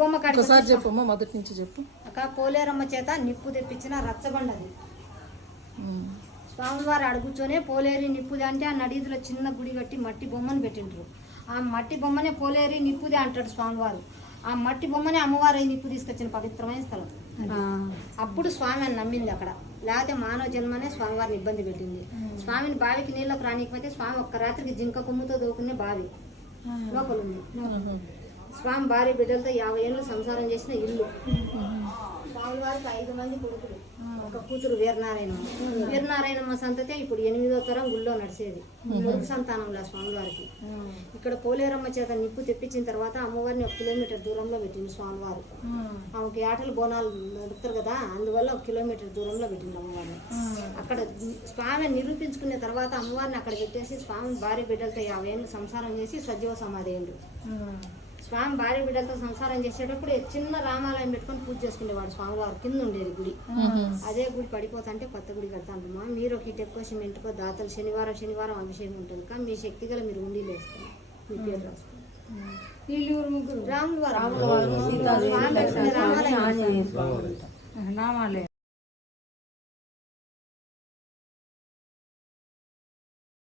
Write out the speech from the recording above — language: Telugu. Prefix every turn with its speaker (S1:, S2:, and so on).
S1: బొమ్మ కాడికి
S2: ఒకసారి చెప్పమ్మా మొదటి నుంచి చెప్పు.
S1: అక్క పోలేరమ్మ చేత నిప్పు తెప్పించిన రచ్చబండది. స్వామివారు అడుగుచోనే పోలేరి నిప్పుది అంటే ఆ నడీదిలో చిన్న గుడి కట్టి మట్టి బొమ్మను పెట్టిండ్రు. ఆ మట్టి బొమ్మనే పోలేరి నిప్పుది అంటాడు స్వామివారు. ఆ మట్టి బొమ్మనే అమ్మవారు ఈ నిప్పు తీసుకొచ్చిన పవిత్రమైన స్థలం. అప్పుడు స్వామి అని నమ్మింది అక్కడ. లేకపోతే మానవ జన్మనే స్వామివారిని ఇబ్బంది పెట్టింది. స్వామిని బావికి నీళ్ళకి రానికపోతే స్వామి ఒక్క రాత్రికి జింక కొమ్ముతో దూకునే బావి. లోపల ఉంది స్వామి భార్య బిడ్డలతో యాభై ఏళ్ళు సంసారం చేసిన ఇల్లు. స్వామి వారికి ఐదు మంది కొడుకులు. ఒక కూతురు వీరనారాయణమ్మ వీరనారాయణమ్మ సంతతే ఇప్పుడు ఎనిమిదో తరం గుళ్ళో నడిచేది. మురుగు సంతానంలో స్వామివారికి. ఇక్కడ పోలేరమ్మ చేత నిప్పు తెప్పించిన తర్వాత అమ్మవారిని ఒక కిలోమీటర్ దూరంలో పెట్టింది స్వామివారు. ఆమెకి ఆటలు బోనాలు నడుపుతారు కదా అందువల్ల ఒక కిలోమీటర్ దూరంలో పెట్టింది అమ్మవారిని. అక్కడ స్వామి నిరూపించుకునే తర్వాత అమ్మవారిని అక్కడ పెట్టేసి స్వామి భార్య బిడ్డలతో యాభై ఏళ్ళు సంసారం చేసి సజీవ సమాధి స్వామి భార్య బిడ్డలతో సంసారం చేసేటప్పుడు చిన్న రామాలయం పెట్టుకొని పూజ చేసుకునేవాడు స్వామివారు. కింద ఉండేది గుడి. అదే గుడి పడిపోతుంటే కొత్త గుడి కడతాంటమ్మా మీరు ఒక ఇటెక్కో సిమెంట్కో దాతలు శనివారం శనివారం అభిషేకం ఉంటుంది. కానీ మీ శక్తి గల మీరు ఉండి వేసుకోండి మీ పేరు రాసుకోండి. రాములు వారు స్వామి పెట్టిన రామాలయం.
S3: నామాలే